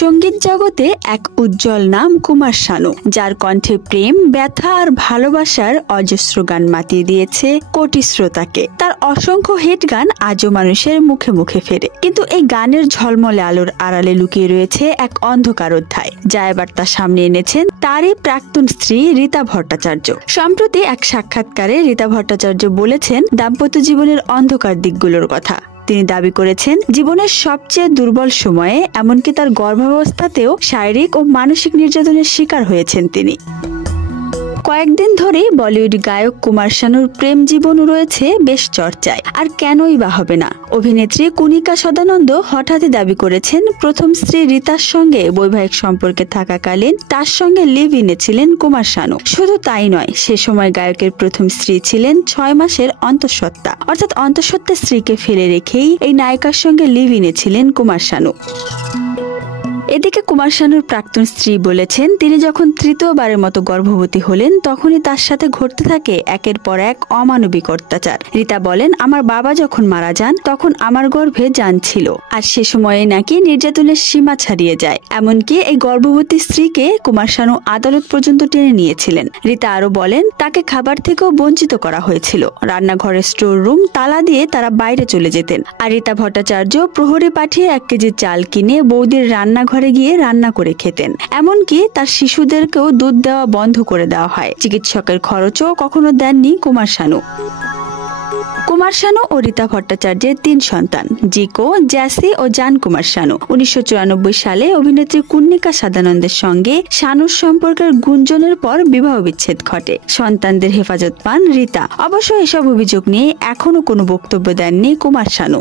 সঙ্গীত জগতে এক উজ্জ্বল নাম কুমার শানু, যার কণ্ঠে প্রেম, ব্যথা আর ভালোবাসার অজস্র গান মাতিয়ে দিয়েছে কোটি শ্রোতাকে। তার অসংখ্য হিট গান আজও মানুষের মুখে মুখে ফেরে, কিন্তু এই গানের ঝলমলে আলোর আড়ালে লুকিয়ে রয়েছে এক অন্ধকার অধ্যায়, যা এবার তার সামনে এনেছেন তারই প্রাক্তন স্ত্রী রীতা ভট্টাচার্য। সম্প্রতি এক সাক্ষাৎকারে রীতা ভট্টাচার্য বলেছেন দাম্পত্য জীবনের অন্ধকার দিকগুলোর কথা। তিনি দাবি করেছেন জীবনের সবচেয়ে দুর্বল সময়ে, এমনকি তার গর্ভাবস্থাতেও শারীরিক ও মানসিক নির্যাতনের শিকার হয়েছেন তিনি। কয়েকদিন ধরেই বলিউড গায়ক কুমার শানুর প্রেম জীবন রয়েছে বেশ চর্চায়, আর কেনই বা হবে না। অভিনেত্রী কণিকা সদানন্দ হঠাৎই দাবি করেছেন প্রথম স্ত্রী রীতার সঙ্গে বৈবাহিক সম্পর্কে থাকাকালীন তার সঙ্গে লিভ ইনে ছিলেন কুমার শানু। শুধু তাই নয়, সে সময় গায়কের প্রথম স্ত্রী ছিলেন 6 মাসের অন্তঃসত্ত্বা, অর্থাৎ অন্তঃসত্ত্বা স্ত্রীকে ফেলে রেখেই এই নায়িকার সঙ্গে লিভ ইনে ছিলেন কুমার শানু। এদিকে কুমার শানুর প্রাক্তন স্ত্রী বলেছেন তিনি যখন তৃতীয়বারের মতো গর্ভবতী হলেন তখনই তার সাথে ঘটতে থাকে একের পর এক অমানবিক অত্যাচার। রীতা বলেন, আমার বাবা যখন মারা যান তখন আমার গর্ভে জান ছিল, আর সে সময়ে নাকি নির্যাতনের সীমা ছাড়িয়ে যায়। এমনকি এই গর্ভবতী স্ত্রীকে কুমার শানু আদালত পর্যন্ত টেনে নিয়েছিলেন। রীতা আরো বলেন তাকে খাবার থেকেও বঞ্চিত করা হয়েছিল, রান্নাঘরের স্টোর রুম তালা দিয়ে তারা বাইরে চলে যেতেন। আর রীতা ভট্টাচার্য প্রহরী পাঠিয়ে 1 কেজি চাল কিনে বৌদির রান্নাঘরে গিয়ে রান্না করে খেতেন। এমনকি তার শিশুদেরকেও দুধ দেওয়া বন্ধ করে দেওয়া হয়। চিকিৎসকের খরচও কখনো দেননি কুমার শানু। কুমার শানু ও রীতা ভট্টাচার্যের 3 সন্তান, জিকো, জ্যাসি ও জান কুমার শানু। 1994 সালে অভিনেত্রী কণিকা সদানন্দের সঙ্গে শানুর সম্পর্কের গুঞ্জনের পর বিবাহ বিচ্ছেদ ঘটে। সন্তানদের হেফাজত পান রীতা। অবশ্য এসব অভিযোগ নিয়ে এখনো কোনো বক্তব্য দেননি কুমার শানু।